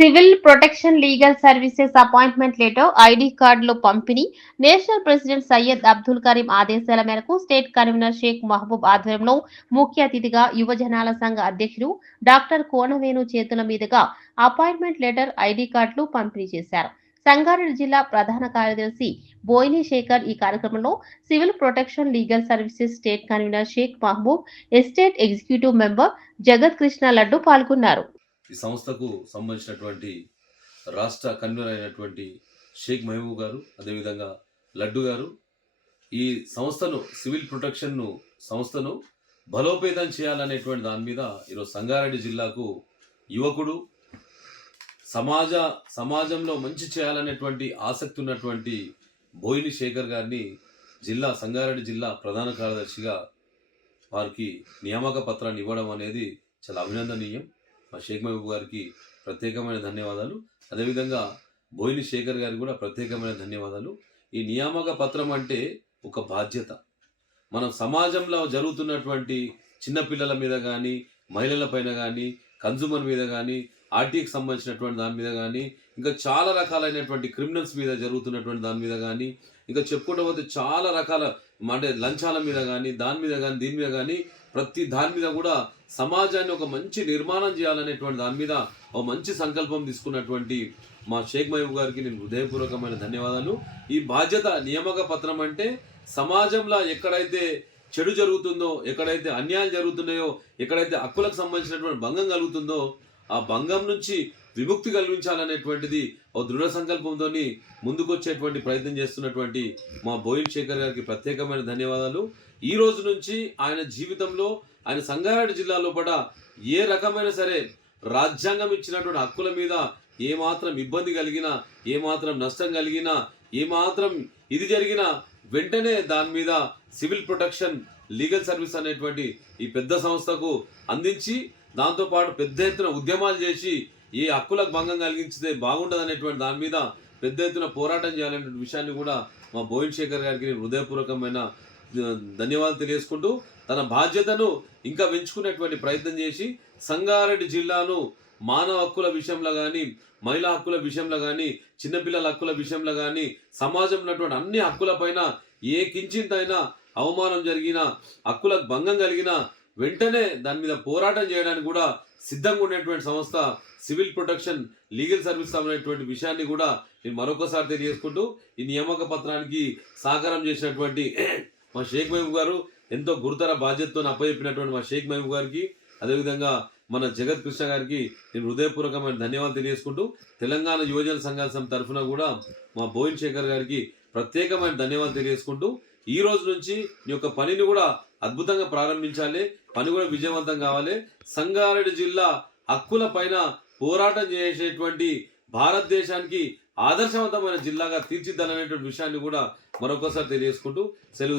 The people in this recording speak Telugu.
Civil protection legal services appointment letter ID కార్డులు పంపిణీ నేషనల్ ప్రెసిడెంట్ సయ్యద్ అబ్దుల్ కరీం ఆదేశాల మేరకు స్టేట్ కన్వీనర్ షేక్ మహబూబ్ ఆధ్వర్యంలో ముఖ్య అతిథిగా యువజనాల సంఘ అధ్యక్షుడు డాక్టర్ కోనవేణు చేతుల మీదుగా అపాయింట్మెంట్ లెటర్ ఐడి కార్డులు పంపిణీ చేశారు. సంగారెడ్డి జిల్లా ప్రధాన కార్యదర్శి బోయిని శేఖర్ ఈ కార్యక్రమంలో civil protection legal services state convener Sheikh Mahaboob state executive member Jagat Krishna Laddu పాల్గొన్నారు. ఈ సంస్థకు సంబంధించినటువంటి రాష్ట్ర కన్వీనర్ అయినటువంటి షేక్ మహబూబ్ గారు అదేవిధంగా లడ్డు గారు ఈ సంస్థను సివిల్ ప్రొటెక్షన్ను సంస్థను బలోపేతం చేయాలనేటువంటి దాని మీద ఈరోజు సంగారెడ్డి జిల్లాకు యువకుడు సమాజ సమాజంలో మంచి చేయాలనేటువంటి ఆసక్తి ఉన్నటువంటి బోయిని శేఖర్ గారిని జిల్లా సంగారెడ్డి జిల్లా ప్రధాన కార్యదర్శిగా వారికి నియామక పత్రాన్ని ఇవ్వడం అనేది చాలా అభినందనీయం. మా షేక్ మహబూబ్ గారికి ప్రత్యేకమైన ధన్యవాదాలు. అదేవిధంగా బోయిని శేఖర్ గారికి కూడా ప్రత్యేకమైన ధన్యవాదాలు. ఈ నియామక పత్రం అంటే ఒక బాధ్యత. మనం సమాజంలో జరుగుతున్నటువంటి చిన్నపిల్లల మీద కానీ మహిళల పైన కానీ కన్జూమర్ మీద కానీ ఆర్టీకి సంబంధించినటువంటి దాని మీద కానీ ఇంకా చాలా రకాలైనటువంటి క్రిమినల్స్ మీద జరుగుతున్నటువంటి దాని మీద కానీ ఇంకా చెప్పుకుంటూ పోతే చాలా రకాల అంటే లంచాల మీద కానీ దాని మీద కానీ దీని మీద కానీ ప్రతి దాని మీద కూడా సమాజాన్ని ఒక మంచి నిర్మాణం చేయాలనేటువంటి దాని మీద ఒక మంచి సంకల్పం తీసుకున్నటువంటి మా షేక్ మహబూబ్ గారికి నేను హృదయపూర్వకమైన ధన్యవాదాలు. ఈ బాధ్యత నియామక పత్రం అంటే సమాజంలో ఎక్కడైతే చెడు జరుగుతుందో ఎక్కడైతే అన్యాయాలు జరుగుతున్నాయో ఎక్కడైతే హక్కులకు సంబంధించినటువంటి భంగం కలుగుతుందో ఆ భంగం నుంచి విముక్తి కలిగించాలనేటువంటిది ఓ దృఢ సంకల్పంతో ముందుకొచ్చేటువంటి ప్రయత్నం చేస్తున్నటువంటి మా బోయిల్ శేఖర్ గారికి ప్రత్యేకమైన ధన్యవాదాలు. ఈ రోజు నుంచి ఆయన జీవితంలో ఆయన సంగారెడ్డి జిల్లాలో కూడా ఏ రకమైన సరే రాజ్యాంగం ఇచ్చినటువంటి హక్కుల మీద ఏమాత్రం ఇబ్బంది కలిగినా ఏ మాత్రం నష్టం కలిగినా ఏ మాత్రం ఇది జరిగినా వెంటనే దాని మీద సివిల్ ప్రొటెక్షన్ లీగల్ సర్వీస్ అనేటువంటి ఈ పెద్ద సంస్థకు అందించి దాంతోపాటు పెద్ద ఎత్తున ఉద్యమాలు చేసి ఈ హక్కులకు భంగం కలిగించితే బాగుండదు అనేటువంటి దాని మీద పెద్ద ఎత్తున పోరాటం చేయాలనే విషయాన్ని కూడా మా బోయిన్ శేఖర్ గారికి హృదయపూర్వకమైన ధన్యవాదాలు తెలియజేసుకుంటూ తన బాధ్యతను ఇంకా పెంచుకునేటువంటి ప్రయత్నం చేసి సంగారెడ్డి జిల్లాను మానవ హక్కుల విషయంలో కానీ మహిళా హక్కుల విషయంలో కానీ చిన్నపిల్లల హక్కుల విషయంలో కానీ సమాజంలో ఉన్నటువంటి అన్ని హక్కులపైన ఏ కించింతైనా అవమానం జరిగినా హక్కులకు భంగం కలిగినా వెంటనే దాని మీద పోరాటం చేయడానికి కూడా సిద్ధంగా ఉండేటువంటి సంస్థ సివిల్ ప్రొటెక్షన్ లీగల్ సర్వీస్ అనేటువంటి విషయాన్ని కూడా నేను మరొకసారి తెలియజేసుకుంటూ ఈ నియామక పత్రానికి సహకారం చేసినటువంటి మా షేక్ మహబూబ్ గారు ఎంతో గురుతర బాధ్యతతో అప్పచెప్పినటువంటి మా షేక్ మహబూబ్ గారికి అదేవిధంగా మన జగత్ కృష్ణ గారికి నేను హృదయపూర్వకమైన ధన్యవాదాలు తెలియజేసుకుంటూ తెలంగాణ యువజన సంఘాల సమితి తరఫున కూడా మా బోయిన్ శేఖర్ గారికి ప్రత్యేకమైన ధన్యవాదాలు తెలియజేసుకుంటూ ఈ రోజు నుంచి ఈ యొక్క పనిని కూడా అద్భుతంగా ప్రారంభించాలి. పని కూడా విజయవంతం కావాలి. సంగారెడ్డి జిల్లా హక్కుల పైన పోరాటం చేసేటువంటి భారతదేశానికి ఆదర్శవంతమైన జిల్లాగా తీర్చిద్దననేటువంటి విషయాన్ని కూడా మరొకసారి తెలియజేసుకుంటూ సెలవు